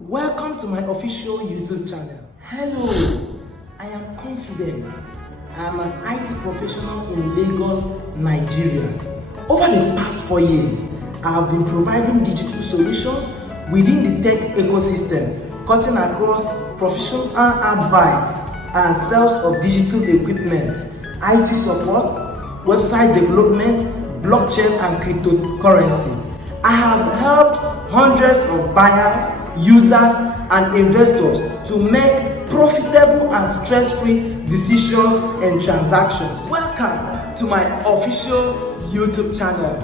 Welcome to my official YouTube channel. Hello, I am confident. I am an IT professional in Lagos, Nigeria. Over the past 4 years, I have been providing digital solutions within the tech ecosystem, cutting across professional advice and sales of digital equipment, IT support, website development, blockchain and cryptocurrency. I have helped hundreds of buyers, users and investors to make profitable and stress-free decisions and transactions. Welcome to my official YouTube channel.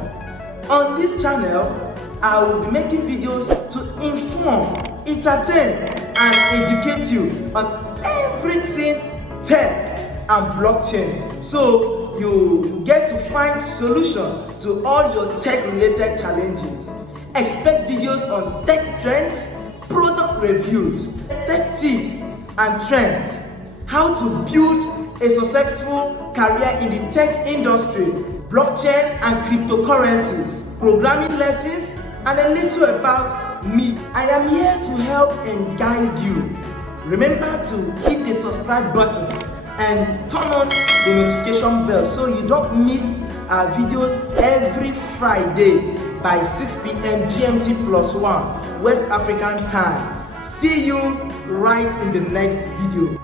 On this channel, I will be making videos to inform, entertain and educate you on everything tech and blockchain, so you get to find solutions to all your tech-related challenges. Expect videos on tech trends, product reviews, tech tips and trends, how to build a successful career in the tech industry, blockchain and cryptocurrencies, programming lessons, and a little about me. I am here to help and guide you. Remember to hit the subscribe button and turn on the notification bell so you don't miss our videos every Friday by 6 p.m. GMT+1 West African time. See you right in the next video.